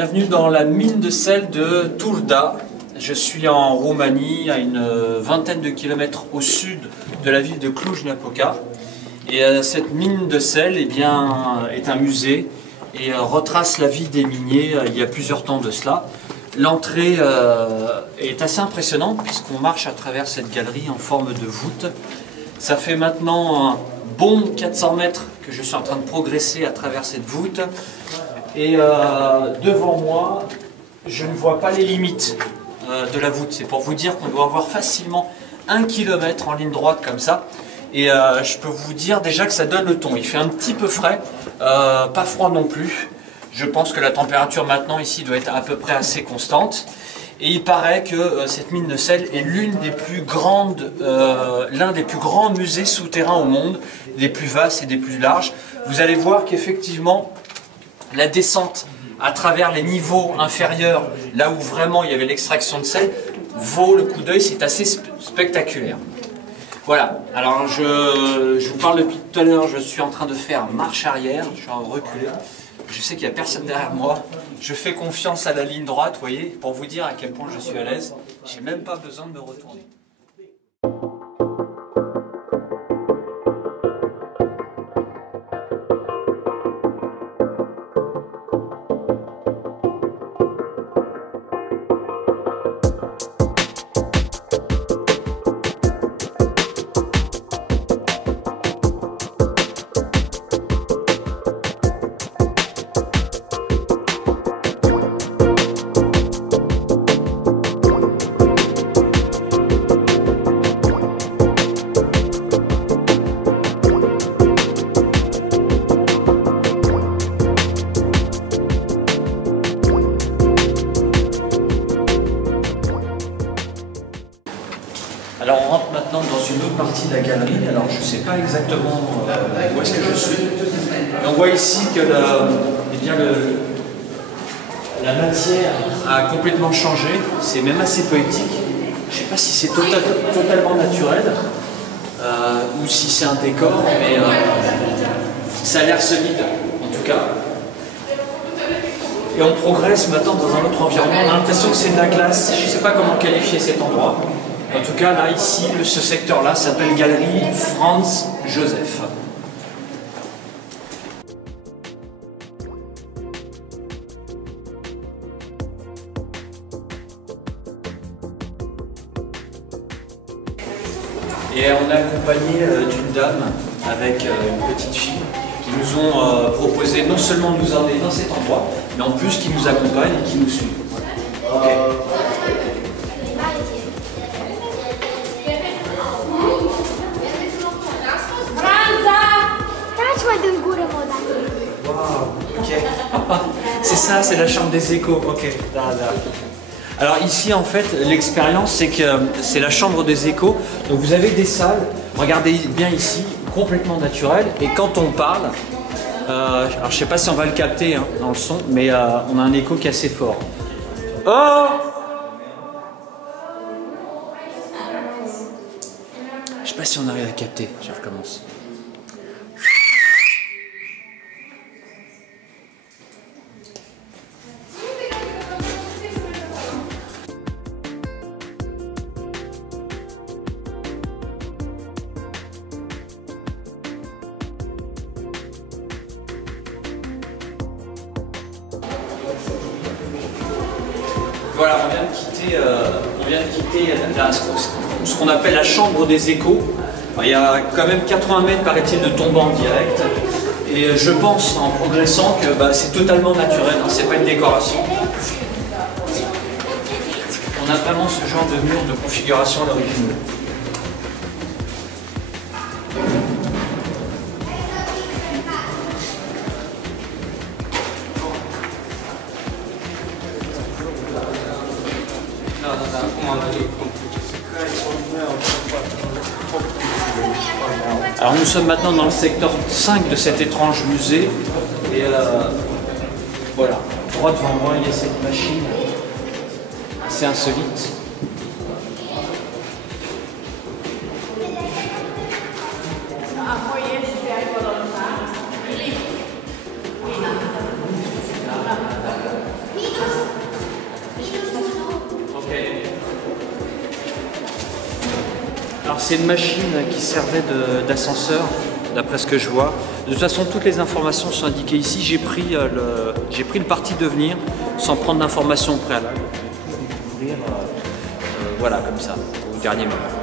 bienvenue dans la mine de sel de Turda. Je suis en Roumanie, à une vingtaine de kilomètres au sud de la ville de Cluj-Napoca. Et cette mine de sel est un musée et retrace la vie des miniers il y a plusieurs temps de cela. L'entrée est assez impressionnante puisqu'on marche à travers cette galerie en forme de voûte. Ça fait maintenant un bon 400 mètres que je suis en train de progresser à travers cette voûte. Et devant moi, je ne vois pas les limites de la voûte. C'est pour vous dire qu'on doit avoir facilement 1 kilomètre en ligne droite comme ça. Et je peux vous dire déjà que ça donne le ton. Il fait un petit peu frais, pas froid non plus. Je pense que la température maintenant ici doit être à peu près assez constante. Et il paraît que cette mine de sel est l'une des plus grandes, l'un des plus grands musées souterrains au monde, des plus vastes et des plus larges. Vous allez voir qu'effectivement, la descente à travers les niveaux inférieurs, là où vraiment il y avait l'extraction de sel, vaut le coup d'œil, c'est assez spectaculaire. Voilà, alors je vous parle depuis tout à l'heure, je suis en train de faire marche arrière, je suis en reculé. Je sais qu'il n'y a personne derrière moi. Je fais confiance à la ligne droite, vous voyez, pour vous dire à quel point je suis à l'aise. Je n'ai même pas besoin de me retourner. Alors on rentre maintenant dans une autre partie de la galerie. Alors je ne sais pas exactement où est-ce que je suis. On voit ici que la matière a complètement changé. C'est même assez poétique. Je ne sais pas si c'est totalement naturel ou si c'est un décor, mais ça a l'air solide en tout cas. Et on progresse maintenant dans un autre environnement. On a l'impression que c'est de la glace. Je ne sais pas comment qualifier cet endroit. En tout cas, là, ici, ce secteur-là s'appelle Galerie Franz Joseph. Et on est accompagné d'une dame avec une petite fille qui nous ont proposé non seulement de nous emmener dans cet endroit, mais en plus qui nous accompagne et qui nous suit. Okay. Wow, ok. C'est ça, c'est la chambre des échos. Ok. Alors ici, en fait, l'expérience, c'est que c'est la chambre des échos. Donc vous avez des salles, regardez bien ici, complètement naturelles. Et quand on parle, alors je ne sais pas si on va le capter hein, dans le son, mais on a un écho qui est assez fort. Oh! Je ne sais pas si on arrive à capter. Je recommence. Voilà, on vient de quitter ce qu'on appelle la chambre des échos. Alors, il y a quand même 80 mètres, paraît-il, de tombant direct. Et je pense, en progressant, que c'est totalement naturel, hein, c'est pas une décoration. On a vraiment ce genre de mur de configuration à l'origine. Alors nous sommes maintenant dans le secteur 5 de cet étrange musée et voilà, droit devant moi il y a cette machine assez insolite. c'est une machine qui servait d'ascenseur, d'après ce que je vois. De toute façon, toutes les informations sont indiquées ici. J'ai pris le parti de venir sans prendre d'informations préalables. Voilà, comme ça, au dernier moment.